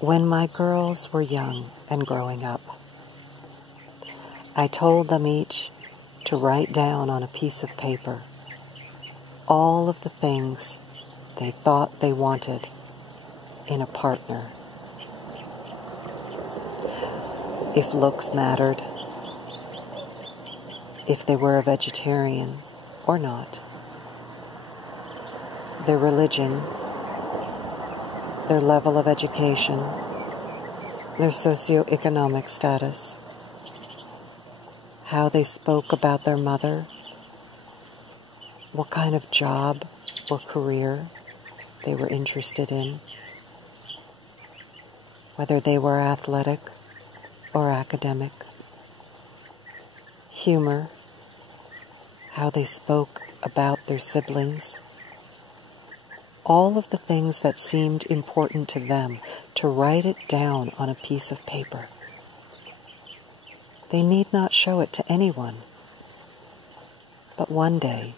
When my girls were young and growing up, I told them each to write down on a piece of paper all of the things they thought they wanted in a partner. If looks mattered, if they were a vegetarian or not, their religion, their level of education, their socioeconomic status, how they spoke about their mother, what kind of job or career they were interested in, whether they were athletic or academic, humor, how they spoke about their siblings, all of the things that seemed important to them, to write it down on a piece of paper. They need not show it to anyone. But one day,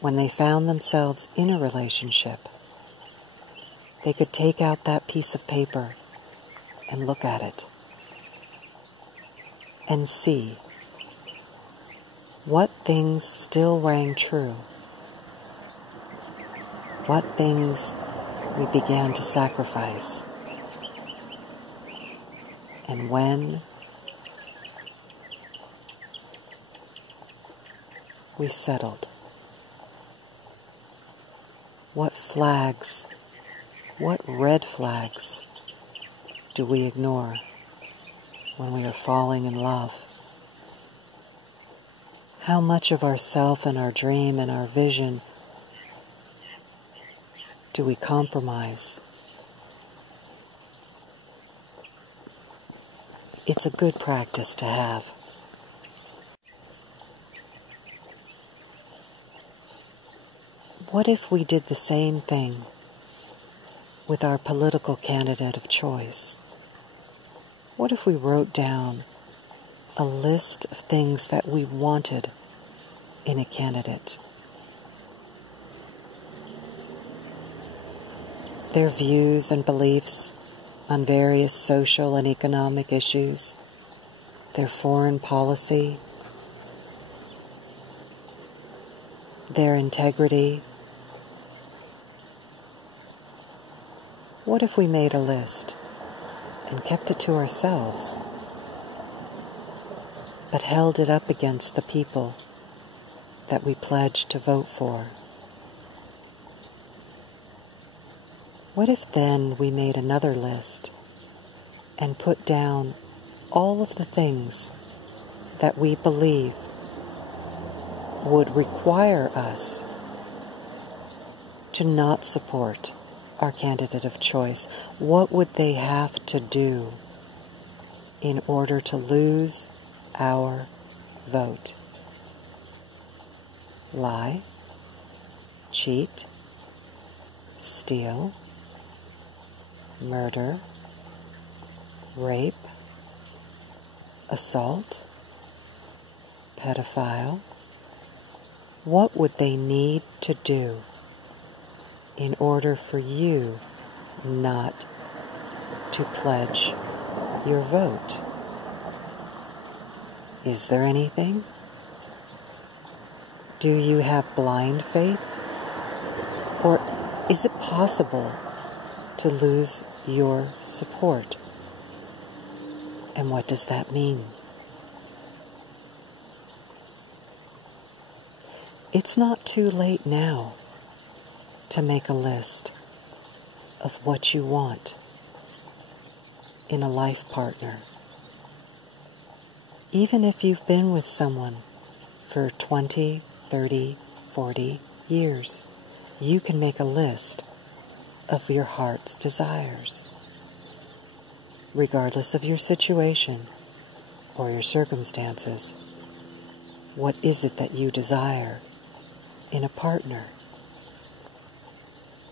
when they found themselves in a relationship, they could take out that piece of paper and look at it and see what things still rang true, what things we began to sacrifice, and when we settled. What flags, what red flags do we ignore when we are falling in love? How much of ourself and our dream and our vision do we compromise? It's a good practice to have. What if we did the same thing with our political candidate of choice? What if we wrote down a list of things that we wanted in a candidate? Their views and beliefs on various social and economic issues, their foreign policy, their integrity. What if we made a list and kept it to ourselves, but held it up against the people that we pledged to vote for? What if then we made another list and put down all of the things that we believe would require us to not support our candidate of choice? What would they have to do in order to lose our vote? Lie, cheat, steal, murder, rape, assault, pedophile. What would they need to do in order for you not to pledge your vote? Is there anything? Do you have blind faith? Or is it possible to lose your support? And what does that mean? It's not too late now to make a list of what you want in a life partner. Even if you've been with someone for 20, 30, 40 years, you can make a list of your heart's desires, regardless of your situation or your circumstances. What is it that you desire in a partner?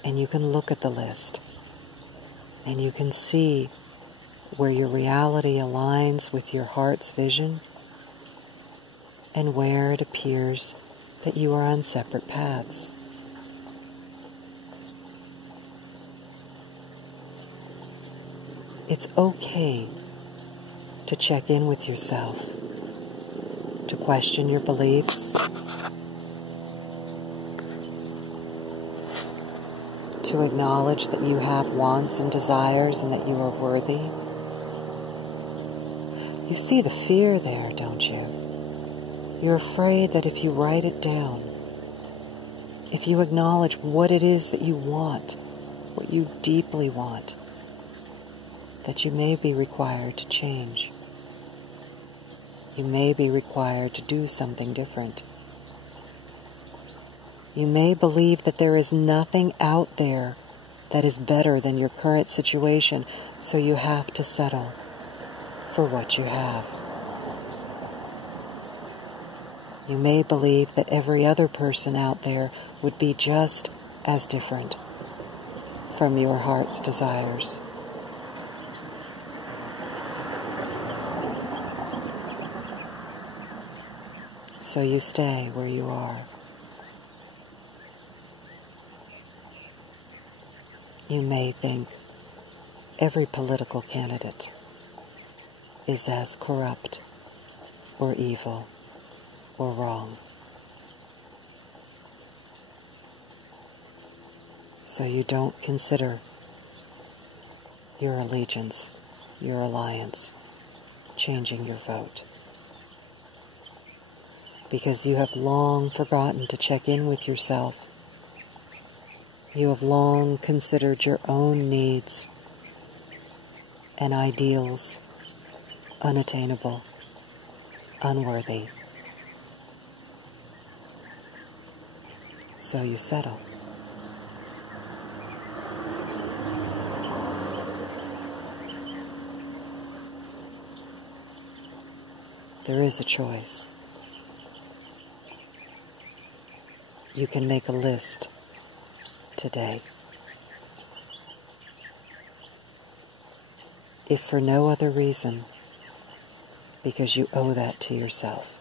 And you can look at the list and you can see where your reality aligns with your heart's vision and where it appears that you are on separate paths. It's okay to check in with yourself, to question your beliefs, to acknowledge that you have wants and desires and that you are worthy. You see the fear there, don't you? You're afraid that if you write it down, if you acknowledge what it is that you want, what you deeply want, that you may be required to change. You may be required to do something different. You may believe that there is nothing out there that is better than your current situation, so you have to settle for what you have. You may believe that every other person out there would be just as different from your heart's desires. So you stay where you are. You may think every political candidate is as corrupt or evil or wrong. So you don't consider your allegiance, your alliance, changing your vote. Because you have long forgotten to check in with yourself. You have long considered your own needs and ideals unattainable, unworthy. So you settle. There is a choice. You can make a list today. If for no other reason, because you owe that to yourself.